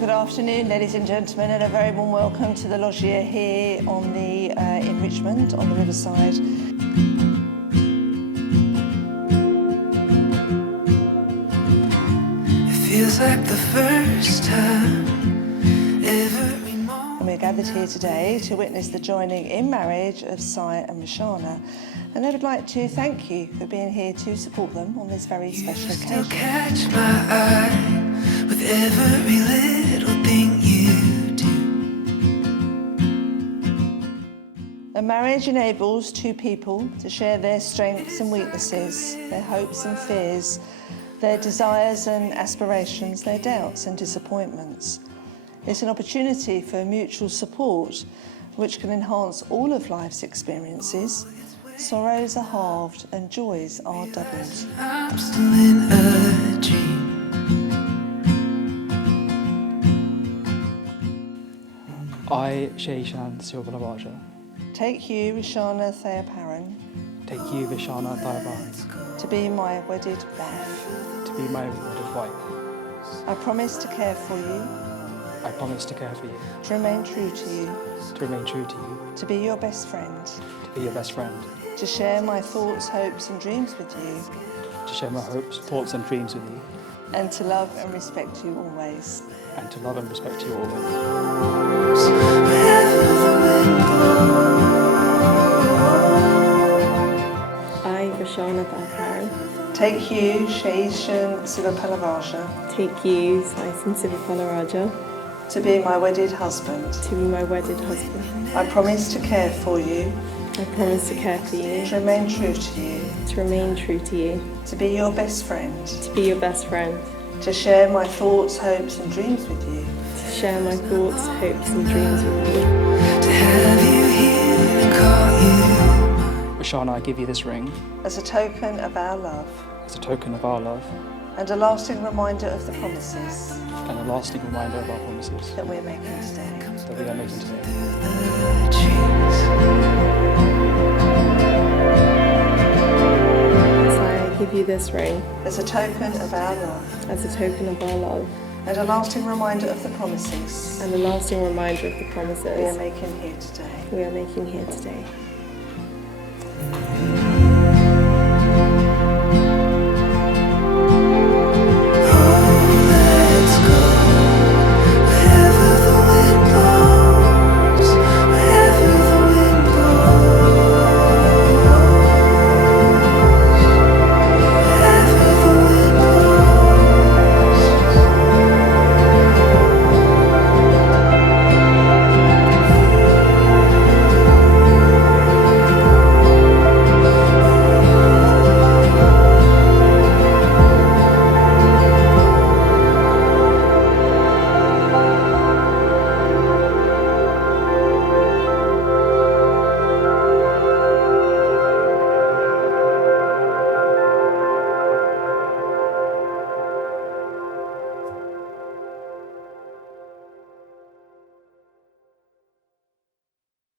Good afternoon, ladies and gentlemen, and a very warm welcome to the loggia here on the in Richmond on the riverside. It feels like the first time every moment. And we're gathered here today to witness the joining in marriage of Sai and Rishana. And I would like to thank you for being here to support them on this very special Still occasion. catch my eye with every little thing you do. A marriage enables two people to share their strengths and weaknesses, their hopes and fears, their desires and aspirations, their doubts and disappointments. It's an opportunity for mutual support which can enhance all of life's experiences. Sorrows are halved and joys are doubled. I'm still in a dream. I, Shayeeshan, Silva Take you, Rishana Theoparan, take you, Rishana, Taiwan, to be my wedded wife. to be my wedded wife. I promise to care for you, I promise to care for you, to remain true to you, to remain true to you, to be your best friend, to be your best friend, to share my thoughts, hopes and dreams with you, to share my hopes, thoughts and dreams with you, and to love and respect you always. and to love and respect you always. Wherever the wind blows. I, Rishana Taiwan, Take you, Shayeeshan Sivapalavasha, take you, Shayeeshan Sivapalavasha, to be my wedded husband. to be my wedded husband. I promise to care for you, I promise to care for you, to remain true to you, to remain true to you, to be your best friend, to be your best friend, to share my thoughts, hopes and dreams with you, to share my thoughts, hopes and dreams with you. To have you here and call you. Rishana, I give you this ring as a token of our love as a token of our love and a lasting reminder of the promises and a lasting reminder of our promises that we're making today. that we are making today. The trees. So I give you this ring As a token of our love as a token of our love and a lasting reminder of the promises and a lasting reminder of the we are promises making here today. we are making here today.